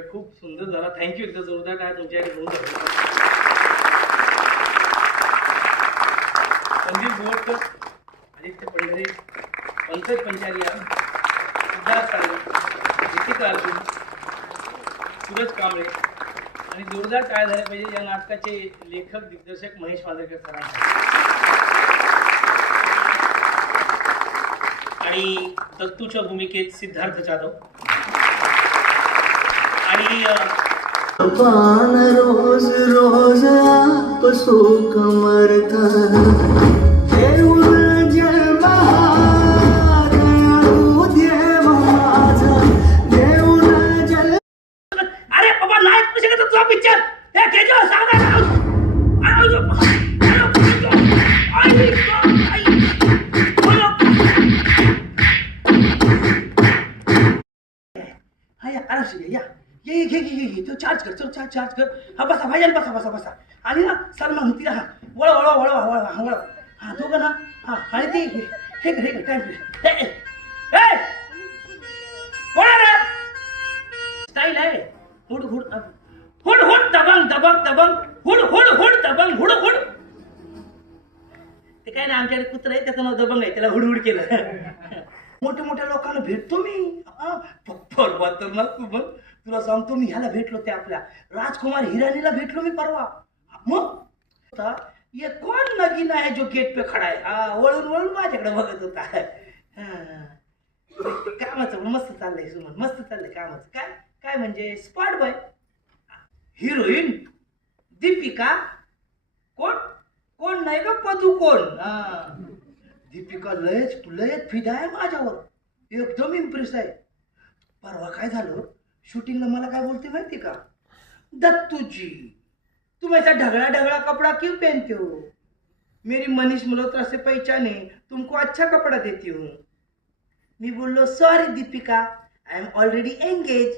करतोय खूप सुंदर झाला. थँक्यू. एकदा जोरदार काय तुमच्याकडे होऊन जातो. संदीप गोवटकर, आदित्य पंढरे, पंकज पंचारिया, सिद्धार्थ साळवे, ऋतिका अर्जुन, सूरज कांबळे आणि जोरदार काय झाले पाहिजे या नाटकाचे लेखक दिग्दर्शक महेश मांजरेकर सरांचे आणि दत्तूच्या भूमिकेत सिद्धार्थ जाधव आणि पान रोज रोज आप सुख मरता देऊळ जन्मा दयाळू देव माझा देऊळ जल. अरे बाबा नाही करू शकत तुझा पिक्चर हे केजो सांगा या ये घे घे घे तो चार्ज कर. चल चार्ज कर. हा बसा भाईजान बसा बसा बसा. आणि ना सलमान म्हणते हा वळ वळ वळ वळ वळ हा दोघं ना हा आणि ते हे कर टाइम स्टाईल आहे. हुड हुड हुड हुड दबंग दबंग दबंग हुड हुड हुड दबंग हुड हुड. ते काय ना आमच्याकडे कुत्र आहे त्याचं नाव दबंग आहे त्याला हुडहुड केलं. मोठ्या मोठ्या लोकांना भेटतो मी तुला सांगतो मी ह्याला भेटलो ते आपल्या राजकुमार हिरानीला भेटलो मी परवा. मग ये कोण नगीना है जो गेट पे खडा आहे. वळून वळून माझ्याकडे बघत होता. कामाचं मस्त चाललंय सुमन मस्त चाललंय कामाचं. काय काय म्हणजे स्पॉट बॉय हिरोईन दीपिका कोण कोण नाही ग पदुकोण. दीपिका लयच फिदा आहे माझ्यावर एकदम इम्प्रेस आहे. परवा काय झालं शूटिंगला मला काय बोलते माहिती का दत्तूजी तुम ऐसा ढगड़ा ढगड़ा कपड़ा क्यों पहनते हो. मेरी मनीष मल्होत्रा से पहचान है तुमको अच्छा कपड़ा देती हूँ. मी बोललो sorry Deepika I am already engage.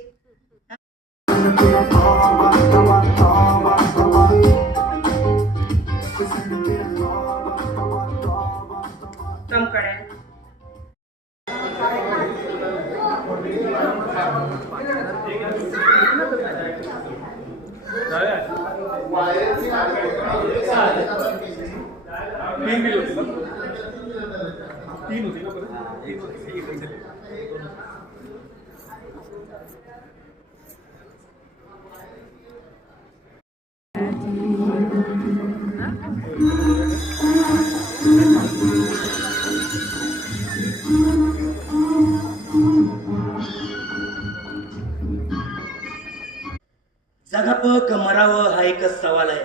जगावं का मरावं हा एकच सवाल आहे.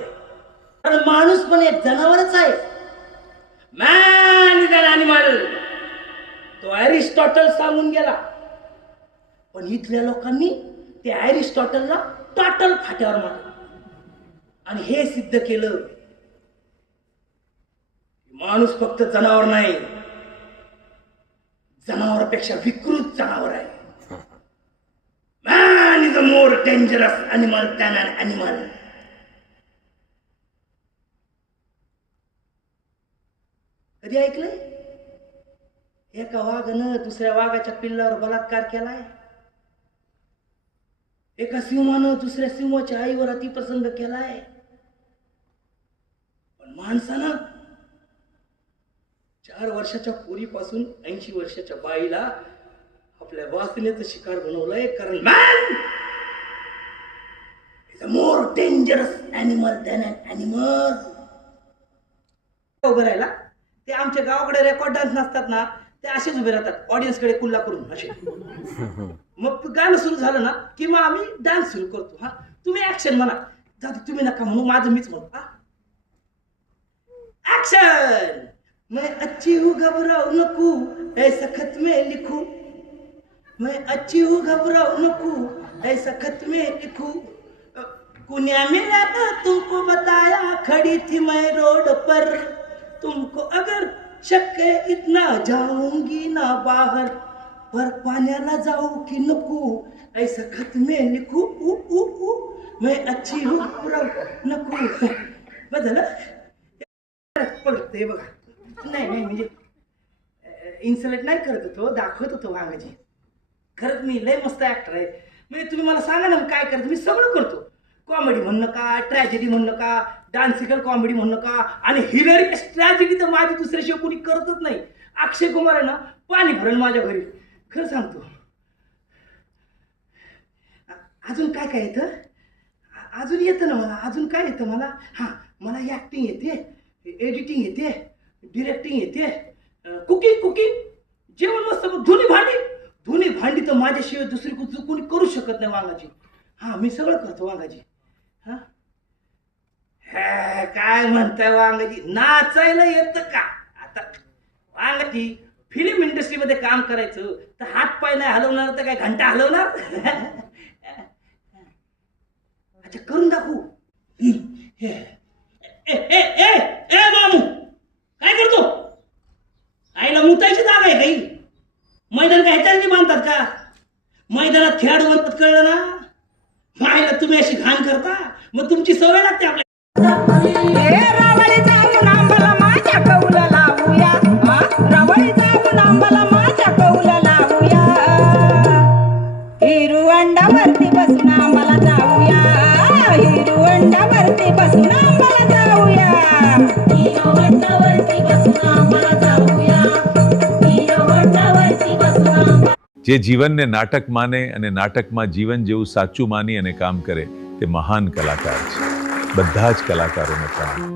कारण माणूस पण एक जनावरच आहे. मॅन इज अन ॲनिमल तो ॲरिस्टॉटल सांगून गेला. पण इथल्या लोकांनी ते ॲरिस्टॉटलला टॉटल फाट्यावर मारलं आणि हे सिद्ध केलं माणूस फक्त जनावर नाही जनावरापेक्षा विकृत जनावर आहे. Man is a more dangerous animal than an animal. कधी ऐकलंय एका वाघानं दुसऱ्या वाघाच्या पिल्लावर बलात्कार केलाय. एका सिंहानं दुसऱ्या सिंहाच्या आईवर अतिप्रसंग केलाय. पण माणसानं 4 वर्षाच्या पोरीपासून 80 वर्षाच्या बाईला आपल्या वासनेचं शिकार बनवलंय. कारण man is a more dangerous animal than an animal. उभं राहिला ते आमच्या गावाकडे रेकॉर्ड डान्स नसतात ना ते असेच उभे राहतात ऑडियन्स कडे कुल्ला करून असे. मग गाणं सुरू झालं ना की मग आम्ही डान्स सुरू करतो. हा तुम्ही ऍक्शन म्हणा. जाते तुम्ही नका म्हणू माझं मीच म्हणतो. ऍक्शन. मैं अच्छी हूँ घबराऊ नको ऐसा खत में लिखूं. मैं अच्छी हूँ घबराऊ नको ऐसा खत में लिखूं. कुन्या मिला था तुमको बताया खड़ी थी मैं रोड पर. तुमको अगर शक है इतना जाऊंगी ना बाहर. पर पाण्याला जाऊ की नको ऐसा खत में लिखूं. मैं अच्छी हूँ घबराऊ नको. बदल पडते बघा. नाही नाही म्हणजे इन्सल्ट नाही करत होतो दाखवत होतो वांगाजी. खरंच मी लय मस्त ऍक्टर आहे. म्हणजे तुम्ही मला सांगा ना मी काय करायचं, मी सगळं करतो. कॉमेडी म्हणू नका, ट्रॅजेडी म्हणू नका, डान्सिकल कॉमेडी म्हणू नका, आणि हिलरियस ट्रॅजेडी तर माझी दुसऱ्याशिवाय कोणी करतच नाही. अक्षय कुमार आहे ना पाणी भरण माझ्या घरी, खरं सांगतो. अजून काय काय येतं, अजून येतं ना मला, अजून काय येतं मला, हां मला ॲक्टिंग येते, एडिटिंग येते, डिरेक्टिंग येते, कुकिंग, जेवण मस्त, धुनी भांडी तर माझ्याशिवाय दुसरी कोणी करू शकत नाही वांगाची. हां मी सगळं करतो वांगाची. हां काय म्हणताय वांगाची, नाचायला येतं का आता? वांगाची फिल्म इंडस्ट्रीमध्ये काम करायचं तर हात पाय नाही हलवणार तर काय घंटा हलवणार? अच्छा करून दाखवू. ए ए ए ए मामू काय करतो? आईला मुतायची जागा आहे काही? मैदान काय ह्याच्याने बांधतात का? मैदानात खेळाडू बनतात, कळलं ना? आईला तुम्ही अशी घाण करता, मग तुमची सवय लागते आपल्या. रावळी जाऊन आंबाला माझ्या कौला लावूया, रावळी जाऊन आंबाला माझ्या कौला लावूया, हिरुवंडावरती बसून आंबाला जाऊया, हिरुवंडावरती बसून आंबाला जाऊया, हिरुवंडावरती बसून आंबाला जाऊया, हिरुवंडावरती बसून आंबा. જે જીવનને નાટક માને અને નાટકમાં જીવન જેવું સાચું માની અને કામ કરે તે મહાન કલાકાર છે. બધા જ કલાકારોને પ્રણામ.